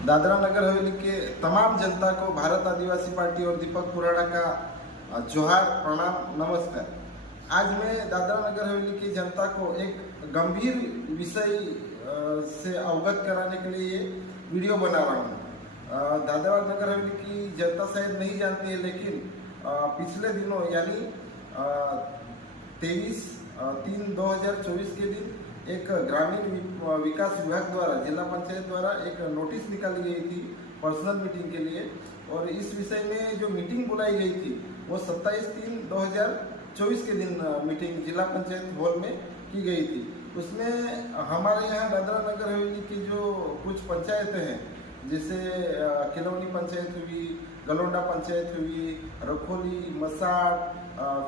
दादरा नगर हवेली के तमाम जनता को भारत आदिवासी पार्टी और दीपक कुराड़ा का जोहार, प्रणाम, नमस्कार। आज मैं दादरा नगर हवेली की जनता को एक गंभीर विषय से अवगत कराने के लिए ये वीडियो बना रहा हूँ। दादरा नगर हवेली की जनता शायद नहीं जानती है, लेकिन पिछले दिनों यानी 23/3/2024 के दिन एक ग्रामीण विकास विभाग द्वारा जिला पंचायत द्वारा एक नोटिस निकाली गई थी पर्सनल मीटिंग के लिए, और इस विषय में जो मीटिंग बुलाई गई थी वो 27/3/2024 के दिन मीटिंग जिला पंचायत हॉल में की गई थी। उसमें हमारे यहाँ दादरा नगर हवेली की जो कुछ पंचायतें हैं, जैसे किलौनी पंचायत हुई, गलोंडा पंचायत हुई, रखोली, मसाट,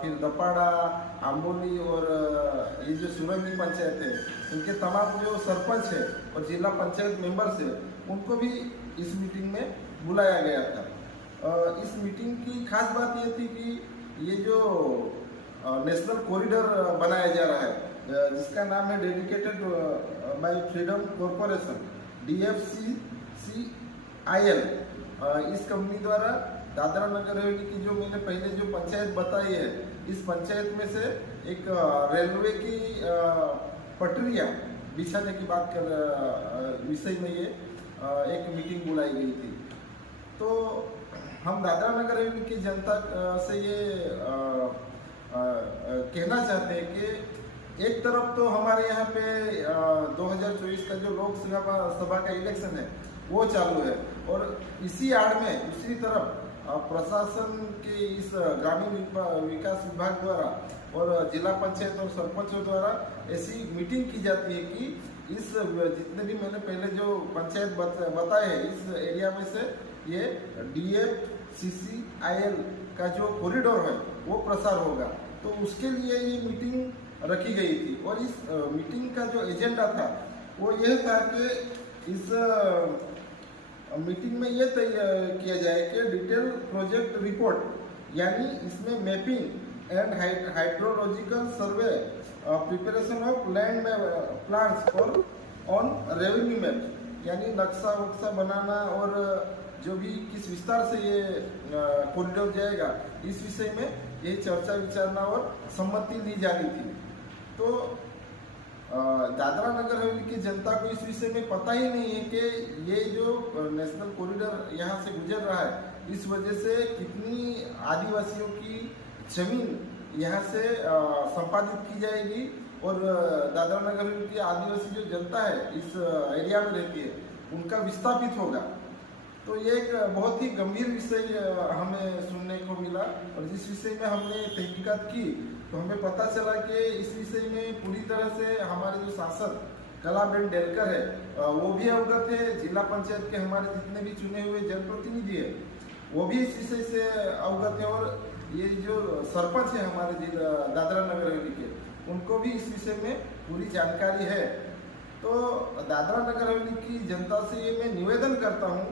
फिर दपाड़ा, आंबोली और ये जो सुरंगी पंचायत है, इनके तमाम जो सरपंच है और जिला पंचायत मेंबर्स है, उनको भी इस मीटिंग में बुलाया गया था। इस मीटिंग की खास बात ये थी कि ये जो नेशनल कॉरिडोर बनाया जा रहा है, जिसका नाम है dedicated by freedom corporation DFCCIL, इस कंपनी द्वारा दादरा नगर हवेली की जो मैंने पहले जो पंचायत बताई है, इस पंचायत में से एक रेलवे की पटरियाँ बिछाने की बात कर विषय में ये एक मीटिंग बुलाई गई थी। तो हम दादरा नगर हवेली की जनता से ये कहना चाहते हैं कि एक तरफ तो हमारे यहाँ पे 2024 का जो लोकसभा का इलेक्शन है वो चालू है, और इसी आड़ में दूसरी तरफ प्रशासन के इस ग्रामीण विकास विभाग द्वारा और जिला पंचायत और सरपंचों द्वारा ऐसी मीटिंग की जाती है कि इस जितने भी मैंने पहले जो पंचायत बताए हैं, इस एरिया में से ये DFCCIL का जो कॉरिडोर है वो प्रसार होगा। तो उसके लिए ये मीटिंग रखी गई थी, और इस मीटिंग का जो एजेंडा था वो यह था कि इस मीटिंग में ये तय किया जाए कि डिटेल प्रोजेक्ट रिपोर्ट, यानी इसमें mapping and hydrological survey, preparation of land plans और ऑन रेवेन्यू मैप, यानी नक्शा वक्शा बनाना और जो भी किस विस्तार से ये कॉरिडोर जाएगा, इस विषय में ये चर्चा विचारना और सम्मति ली जानी थी। तो दादरा नगर हवेली की जनता को इस विषय में पता ही नहीं है कि ये जो नेशनल कॉरिडोर यहाँ से गुजर रहा है, इस वजह से कितनी आदिवासियों की जमीन यहाँ से संपादित की जाएगी, और दादरा नगर हवेली की आदिवासी जो जनता है इस एरिया में रहती है, उनका विस्थापित होगा। तो ये एक बहुत ही गंभीर विषय हमें सुनने को मिला, और जिस विषय में हमने तहकीकात की तो हमें पता चला कि इस विषय में पूरी तरह से हमारे जो सांसद कलाबेन डेलकर है वो भी अवगत है, जिला पंचायत के हमारे जितने भी चुने हुए जनप्रतिनिधि है वो भी इस विषय से अवगत है, और ये जो सरपंच है हमारे दादरा नगर हवेली के, उनको भी इस विषय में पूरी जानकारी है। तो दादरा नगर हवेली की जनता से ये मैं निवेदन करता हूँ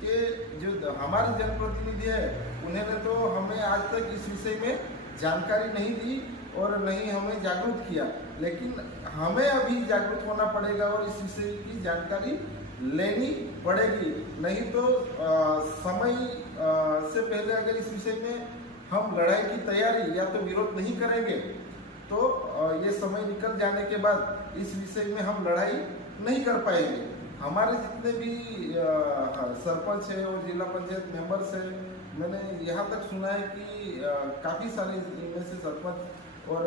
कि जो हमारे जनप्रतिनिधि है उन्होंने तो हमें आज तक इस विषय में जानकारी नहीं दी और नहीं हमें जागरूक किया, लेकिन हमें अभी जागरूक होना पड़ेगा और इस विषय की जानकारी लेनी पड़ेगी। नहीं तो समय से पहले अगर इस विषय में हम लड़ाई की तैयारी या तो विरोध नहीं करेंगे, तो ये समय निकल जाने के बाद इस विषय में हम लड़ाई नहीं कर पाएंगे। हमारे जितने भी सरपंच है और जिला पंचायत मेंबर्स है, मैंने यहाँ तक सुना है कि काफ़ी सारे इनमें से सरपंच और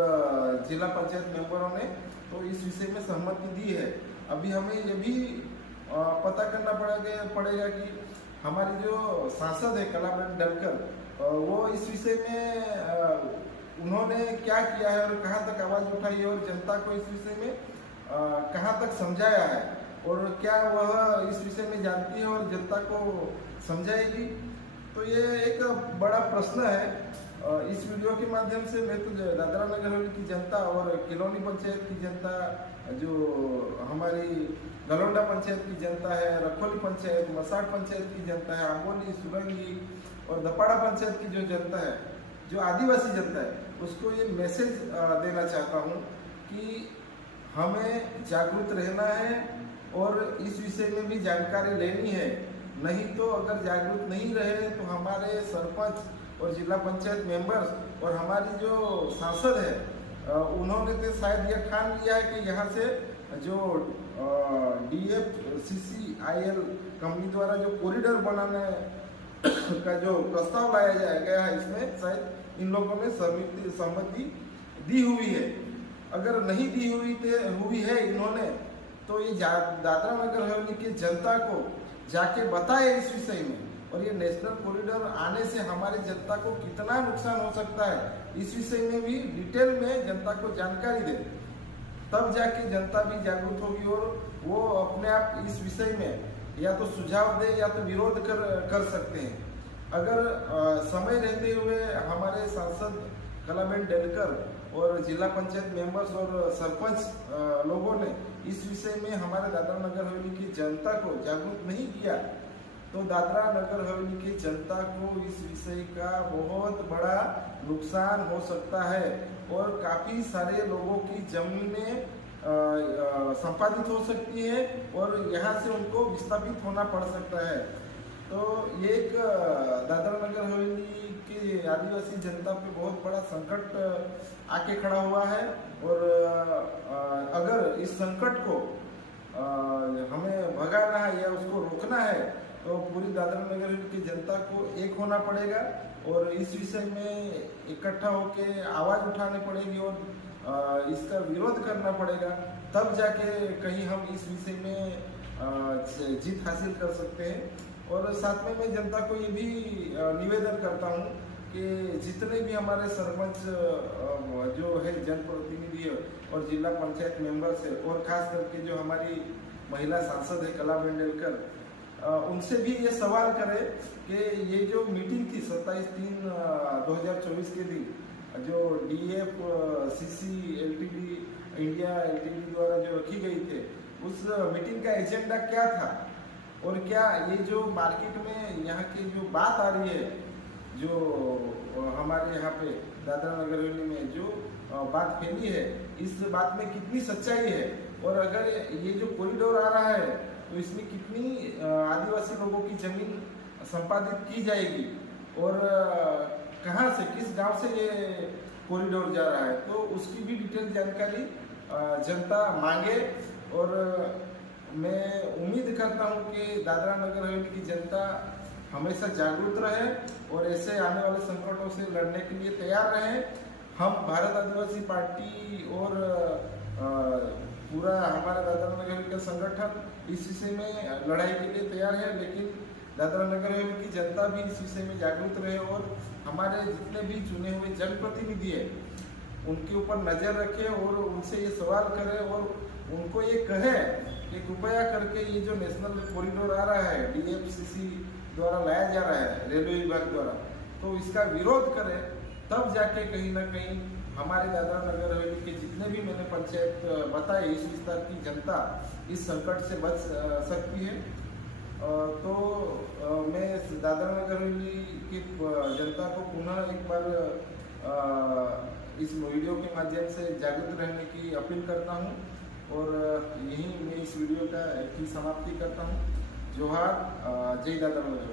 जिला पंचायत मेंबरों ने तो इस विषय में सहमति दी है। अभी हमें ये भी पता करना पड़ेगा कि हमारी जो सांसद है कलाबेन डेलकर, वो इस विषय में उन्होंने क्या किया है और कहाँ तक आवाज़ उठाई है, और जनता को इस विषय में कहाँ तक समझाया है, और क्या वह इस विषय में जानती है और जनता को समझाएगी। तो ये एक बड़ा प्रश्न है। इस वीडियो के माध्यम से मैं तो दादरा नगर हवेली की जनता और किलौनी पंचायत की जनता, जो हमारी गलोंडा पंचायत की जनता है, रखोली पंचायत, मसाट पंचायत की जनता है, आंबोली, सुरंगी और दपाड़ा पंचायत की जो जनता है, जो आदिवासी जनता है, उसको ये मैसेज देना चाहता हूँ कि हमें जागरूक रहना है और इस विषय में भी जानकारी लेनी है। नहीं तो अगर जागरूक नहीं रहे तो हमारे सरपंच और जिला पंचायत मेंबर्स और हमारी जो सांसद है उन्होंने तो शायद ये ठान लिया है कि यहाँ से जो DFCCIL कंपनी द्वारा जो कॉरिडोर बनाने का जो प्रस्ताव लाया गया है, इसमें शायद इन लोगों ने सहमति दी हुई है। अगर नहीं दी हुई है इन्होंने, तो ये दादरा नगर हवेली की जनता को जाके बताए इस विषय में, और ये नेशनल कॉरिडोर आने से हमारी जनता को कितना नुकसान हो सकता है इस विषय में भी डिटेल में जनता को जानकारी दे। तब जाके जनता भी जागरूक होगी और वो अपने आप इस विषय में या तो सुझाव दे या तो विरोध कर सकते हैं। अगर समय रहते हुए हमारे सांसद कलाबेन डेलकर और जिला पंचायत मेंबर्स और सरपंच लोगों ने इस विषय में हमारे दादरा नगर हवेली की जनता को जागरूक नहीं किया, तो दादरा नगर हवेली की जनता को इस विषय का बहुत बड़ा नुकसान हो सकता है और काफ़ी सारे लोगों की जमीनें संपादित हो सकती है और यहाँ से उनको विस्थापित होना पड़ सकता है। तो ये एक दादरा नगर हवेली की आदिवासी जनता पे बहुत बड़ा संकट आके खड़ा हुआ है, और अगर इस संकट को हमें भगाना है या उसको रोकना है तो पूरी दादरा नगर हवेली की जनता को एक होना पड़ेगा और इस विषय में इकट्ठा होके आवाज़ उठानी पड़ेगी और इसका विरोध करना पड़ेगा। तब जाके कहीं हम इस विषय में जीत हासिल कर सकते हैं। और साथ में मैं जनता को ये भी निवेदन करता हूँ कि जितने भी हमारे सरपंच जो है जनप्रतिनिधि है और जिला पंचायत मेंबर्स है और खास करके जो हमारी महिला सांसद है कलाबेन डेलकर, उनसे भी ये सवाल करें कि ये जो मीटिंग थी 27/3/2024 के दिन जो DFCC LTD इंडिया LTD द्वारा जो रखी गई थे, उस मीटिंग का एजेंडा क्या था और क्या ये जो मार्केट में यहाँ की जो बात आ रही है, जो हमारे यहाँ पे दादरा नगर हवेली में जो बात फैली है, इस बात में कितनी सच्चाई है और अगर ये जो कॉरिडोर आ रहा है तो इसमें कितनी आदिवासी लोगों की जमीन संपादित की जाएगी और कहाँ से किस गांव से ये कॉरिडोर जा रहा है, तो उसकी भी डिटेल जानकारी जनता मांगे। और मैं उम्मीद करता हूँ कि दादरा नगर हवेली की जनता हमेशा जागरूक रहे और ऐसे आने वाले संकटों से लड़ने के लिए तैयार रहे। हम भारत आदिवासी पार्टी और पूरा हमारा दादरा नगर हवेली का संगठन इस विषय में लड़ाई के लिए तैयार है, लेकिन दादरा नगर हवेली की जनता भी इस विषय में जागरूक रहे और हमारे जितने भी चुने हुए जनप्रतिनिधि है उनके ऊपर नज़र रखे और उनसे ये सवाल करें और उनको ये कहे कि कृपया करके ये जो नेशनल कॉरिडोर आ रहा है DFCC द्वारा लाया जा रहा है रेलवे विभाग द्वारा, तो इसका विरोध करें। तब जाके कहीं ना कहीं हमारे दादरा नगर हवेली के जितने भी मैंने पंचायत बताए इस विस्तार की जनता इस संकट से बच सकती है। तो मैं दादरा नगर हवेली की जनता को पुनः एक बार इस वीडियो के माध्यम से जागरूक रहने की अपील करता हूं और यहीं मैं इस वीडियो का की समाप्ति करता हूं। जोहार, जय दादरा नगर।